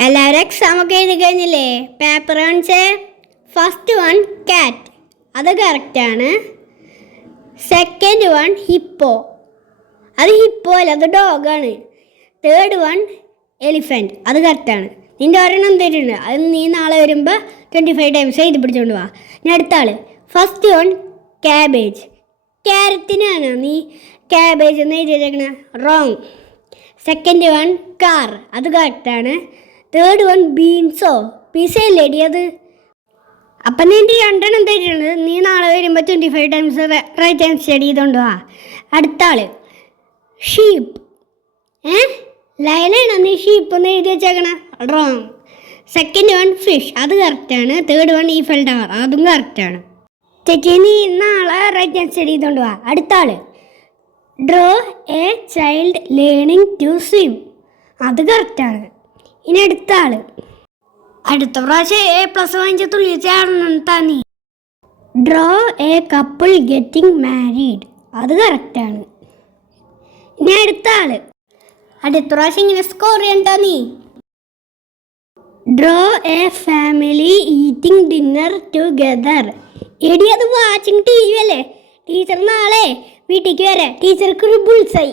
എല്ലാവരും എക്സാം ഒക്കെ എഴുതി കഴിഞ്ഞില്ലേ? പേപ്പർ കാണിച്ചേ ഫസ്റ്റ് വൺ കാറ്റ് അത് കറക്റ്റാണ് സെക്കൻഡ് വൺ ഹിപ്പോ അത് ഹിപ്പോ അല്ല അത് ഡോഗാണ് തേർഡ് വൺ എലിഫന്റ് അത് കറക്റ്റാണ് നിന്റെ ഒരെണ്ണം തരുന്നുണ്ട് അത് നീ നാളെ വരുമ്പോൾ ട്വന്റി ഫൈവ് ടൈംസ് എഴുതി പിടിച്ചോണ്ട് വാ. ഞാൻ അടുത്ത ആൾ ഫസ്റ്റ് വൺ ക്യാബേജ് ക്യാരറ്റിനാണ് നീ ക്യാബേജ് എന്ന് എഴുതി വെച്ചേക്കണേ? റോങ് സെക്കൻഡ് വൺ കാർ അത് കറക്റ്റാണ് തേർഡ് വൺ ബീൻസോ പിസയല്ലേ അല്ലേടി അത്? അപ്പം നിന്റെ രണ്ടെണ്ണം തരുന്നത് നീ നാളെ വരുമ്പോൾ twenty five times write and study ചെയ്തോണ്ട് വാ. അടുത്ത ആൾ. ഷീപ്പ് ഏ? ലയലാണോ നീ ഷീപ്പ് എന്ന് എഴുതി വെച്ചേക്കണ? റോങ് സെക്കൻഡ് വൺ ഫിഷ് അത് കറക്റ്റാണ് തേർഡ് വൺ ഈഫൽ ടവർ അതും കറക്റ്റാണ് ചേച്ചി നീ നാളെ റൈറ്റ് ആൻഡ് സ്റ്റഡി ചെയ്തോണ്ട് വാ. അടുത്ത ആൾ. Draw a child learning to swim അത് കറക്റ്റാണ് ഇനി അടുത്ത ആൾ. അടുത്ത പ്രാവശ്യം എ പ്ലസ് വാങ്ങിച്ച തുള്ളി ചേർന്നാ നീ draw a couple getting married അത് കറക്റ്റാണ് ഇനി അടുത്ത ആൾ. അടുത്ത പ്രാവശ്യം ഇങ്ങനെ സ്കോർ ചെയ്യണ്ട നീ draw a family eating dinner together എടി അത് വാച്ചിങ് ടി വി അല്ലേ? ടീച്ചർ നാളെ വീട്ടിലേക്ക് വരാം. ടീച്ചർക്ക് ഒരു ബുൾസൈ